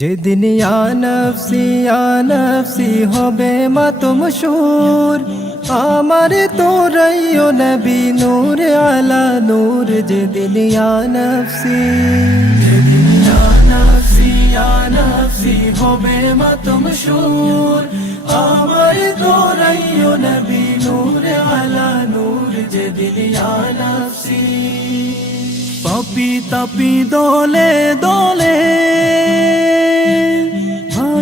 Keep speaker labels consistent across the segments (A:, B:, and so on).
A: যেদিন আনফসি আনফসি হবে মাতম সুর। আমার তোরাইও নবী নূর আলা নূর, যেদিন আনফসি আনফসি আনফসি হবে মাতম সুর। আমার তোরাইও নবী নূর আলা নূর, যেদিন আনফসি পাপি তাপি দলে দলে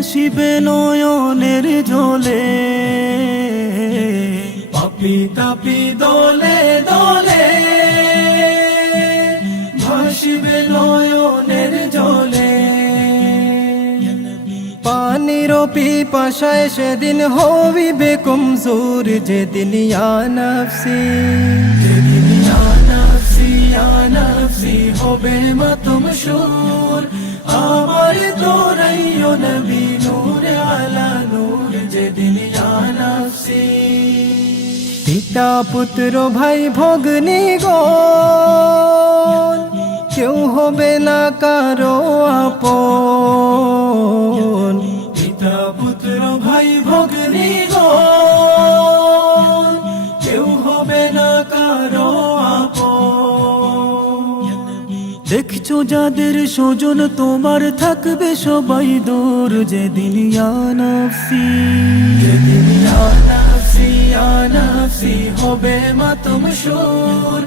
A: হাসিবে নয়নের জলে। পাপি তাপি দলে দলে ভাসিবে নয়নের জলে। পানির পিপাসায় সেদিন হবিবে কমজোর যেদিন যেদিন আনফসি হবে মাতম সুর। আমার তোরাইও পিতা পুত্র ভাই ভগ্নী গো কেউ হবে না কারও আপন। পিতা কারও দেখছ যাদের স্বজন তোমার থাকবে সবাই দূর, যেদিন আনফসি যেদিন আনফসি আনফসি হবে মাতম সুর।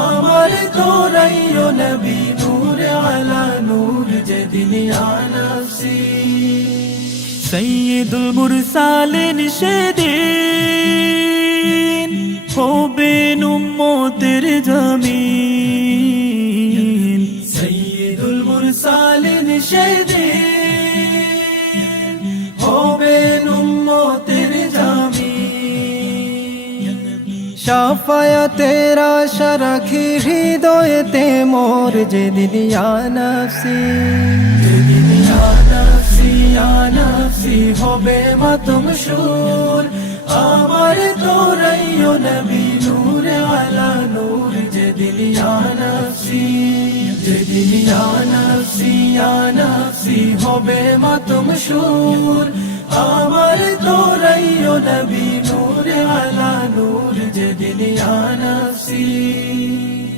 A: আমার তোরাইও নবী নূর আলা নূর, যেদিন আনফসি সৈয়দুল মুরসালিন সেদিন হবে উম্মতের জামিন। সৈয়দুল মুরসালিন সেদিন হবে উম্মতের সাফায়াতের আশা রাখি, হৃদয়েতে মোর যেদিন আনফসি আনফসি হবে মাতম সুর, আমার তোরাইও নবী নূর আলা নূর, যেদিন আনফসি যেদিন আনফসি আনফসি হবে মাতম সুর, আমার তোরাইও নবী নূর আলা নূর যেদিন আনফসি